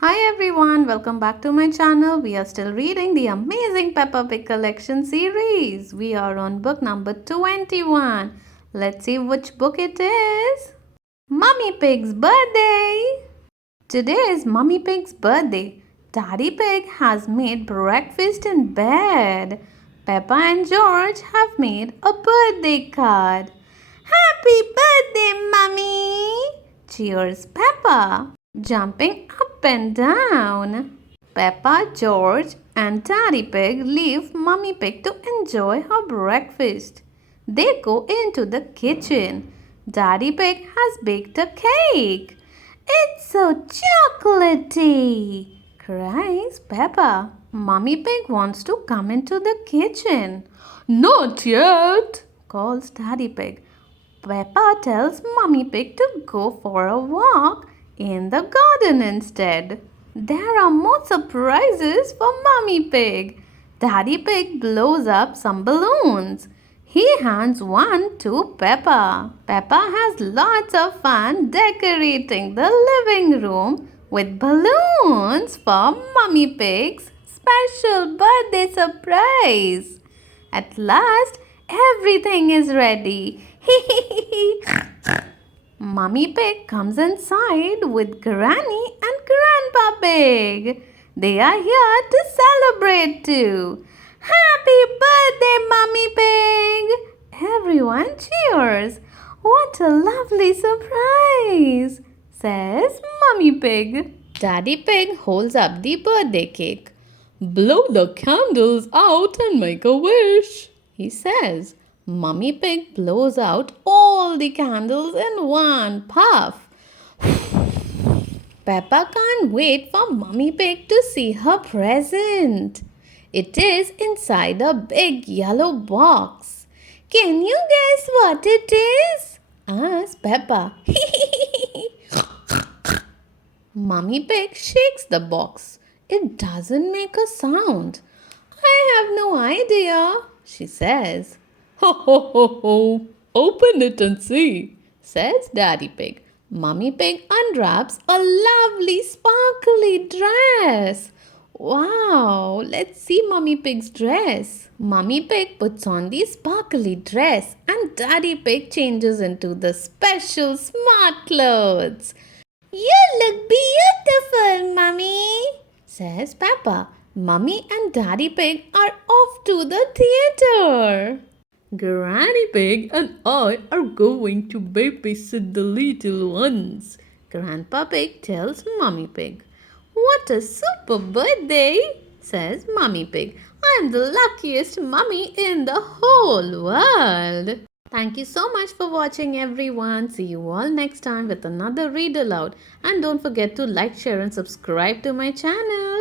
Hi everyone, welcome back to my channel. We are still reading the amazing Peppa Pig collection series. We are on book number 21. Let's see which book it is. Mummy Pig's birthday. Today is Mummy Pig's birthday. Daddy Pig has made breakfast in bed. Peppa and George have made a birthday card. Happy birthday, Mummy! Cheers, Peppa, jumping up and down. Peppa, George, and Daddy Pig leave Mummy Pig to enjoy her breakfast. They go into the kitchen. Daddy Pig has baked a cake. It's so chocolatey, cries Peppa. Mummy Pig wants to come into the kitchen. Not yet, calls Daddy Pig. Peppa tells Mummy Pig to go for a walk in the garden instead. There are more surprises for Mummy Pig. Daddy Pig blows up some balloons. He hands one to Peppa. Peppa has lots of fun decorating the living room with balloons for Mummy Pig's special birthday surprise. At last, everything is ready. Mummy Pig comes inside with Granny and Grandpa Pig. They are here to celebrate too. Happy birthday, Mummy Pig! Everyone cheers. What a lovely surprise, says Mummy Pig. Daddy Pig holds up the birthday cake. Blow the candles out and make a wish, he says. Mummy Pig blows out all the candles in one puff. Peppa can't wait for Mummy Pig to see her present. It is inside a big yellow box. Can you guess what it is? Asks Peppa. Mummy Pig shakes the box. It doesn't make a sound. I have no idea, she says. Ho ho ho ho! Open it and see, says Daddy Pig. Mummy Pig unwraps a lovely sparkly dress. Wow, let's see Mummy Pig's dress. Mummy Pig puts on the sparkly dress and Daddy Pig changes into the special smart clothes. You look beautiful, Mummy, says Peppa. Mummy and Daddy Pig are off to the theater. Granny Pig and I are going to babysit the little ones, Grandpa Pig tells Mummy Pig. What a super birthday, says Mummy Pig. I'm the luckiest mummy in the whole world. Thank you so much for watching, everyone. See you all next time with another read aloud. And don't forget to like, share and subscribe to my channel.